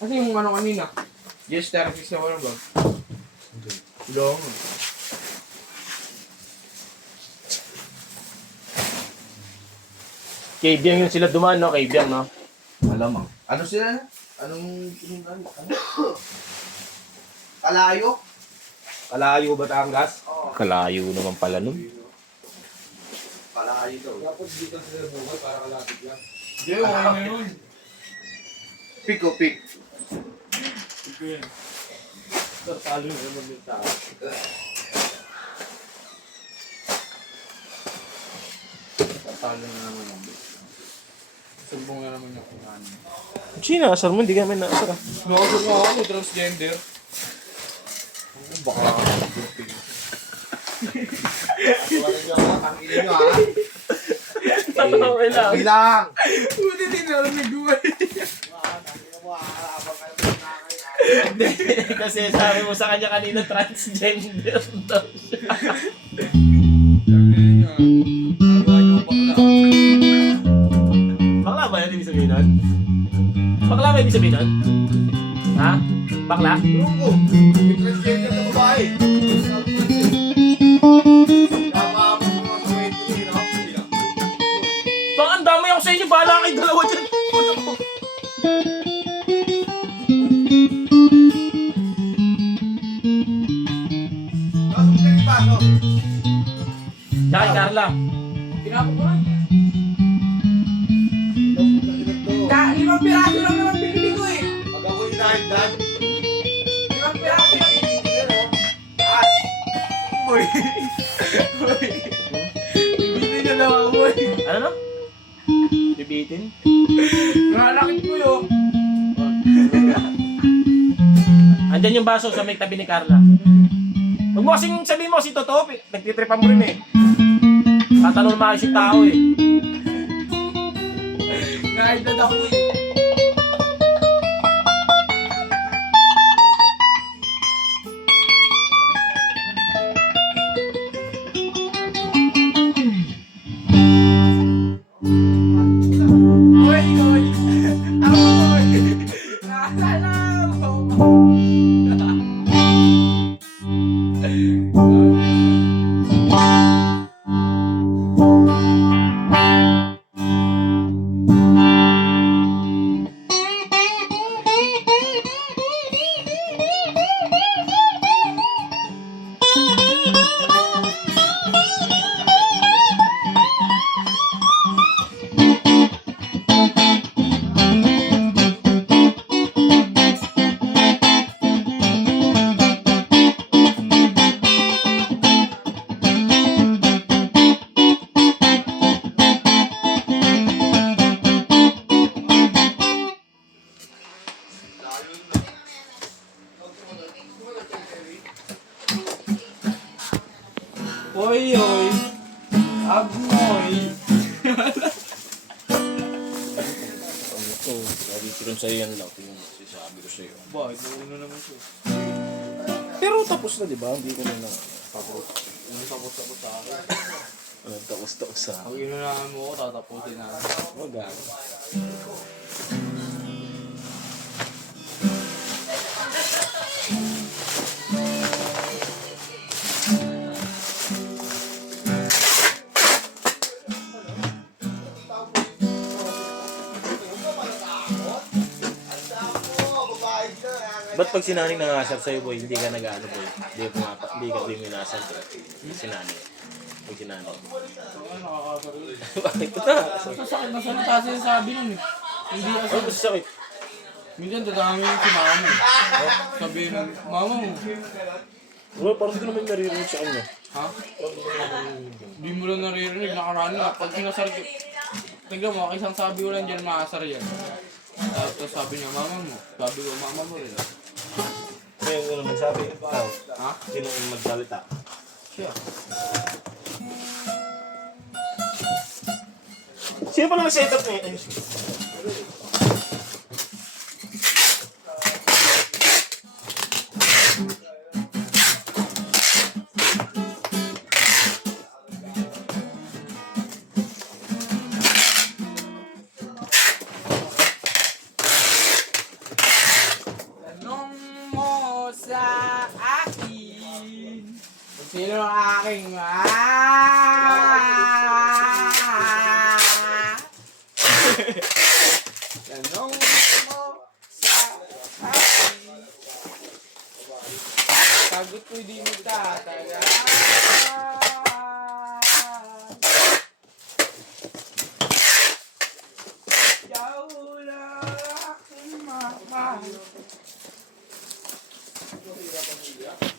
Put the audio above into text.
Kasi yung ano kanina. Yes, therapy sa wala ba? Long. Kaibigan yun sila dumaan, no? Kaibigan, no? Malamang. Ano sila? Anong ano? Kalayo? Kalayo, Batangas? Kalayo naman pala nun. Kalayo daw. Dapat dito sila buhay para kalapit lang. Hindi, okay na yun. Pick o pick. Sige. Talo na naman yung tao. Talo na naman ang bit. Sumbong na naman yung kunan. Sino, asar mo? Hindi ka namin naasar, ah. Nakasal mo ako, transgender. Baka nakakapagpapin. Wala niyo ako, ang ino nyo ha. Okay lang. Bilang! Buti din narinig ko eh. Hindi, kasi sabi mo sa kanya kanina transgender daw siya. Bakla ba yan ibig sabihin nun? Bakla ba ibig sabihin nun? Ha? Bakla? Oo, may transgender na babae. Nakakapos mo sa may tuloy na kapila. Baka ang dami ako sa inyo, bahala kayo dalawa dyan. Kaya kay Carla. Tinapos ko lang. 5 piraso lang naman binili ko eh. Pag ako inahigdan, 5 piraso lang. boy. Boy. Bibili na lang ako boy. Ano no? Bibitin? Nakalakit ko yun. Andyan yung baso sa may tabi ni Carla. Huwag mo kasing sabihin mo si Totoo, nagtitripan mo rin eh. Tatanong maayos yung tao eh. Naigdan ako eh. Oy, oy. Amoy. Naalala mo. Oy, oy. Agmoy. Ito, sabi ko rin sa'yo yan lang. Tingnan mo, sabi ko sa'yo. Bakit? Ano naman siya? Pero tapos na, di ba? Hindi ko na tapos. Tapos sa akin. Tapos sa Pag inunahan mo ako, tatapusin natin. Wag ah. Ba't pag sinaning nangasar sa'yo, boy, hindi ka nag-ano, boy? Hindi ka minasar, boy. Sinaning. Pag sinaning. Ano, nakakasarili. Bakit ito? Masasakit na salita sinasabi nun eh. Hindi kasi. Ano sa sakit? Minsan dadami yung si mama mo. Sabihin mo, mama mo. Bro, parang hindi ko naman naririnig sa kanya. Ha? Hindi mo lang naririnig, nakaraan na. Pag sinasar ko, tingnan mo, isang sabi ko lang dyan, maasar yan. Tapos sabi niya, mama mo. Sabi ko, mama mo rin. Kaya yung ano nagsabi? Ha? Sino yung magsalita? Siya. Sino pa naman setup niya? Ayos. Sino ang aking tanong mo sa akin. Sagot ko di mo tatagal.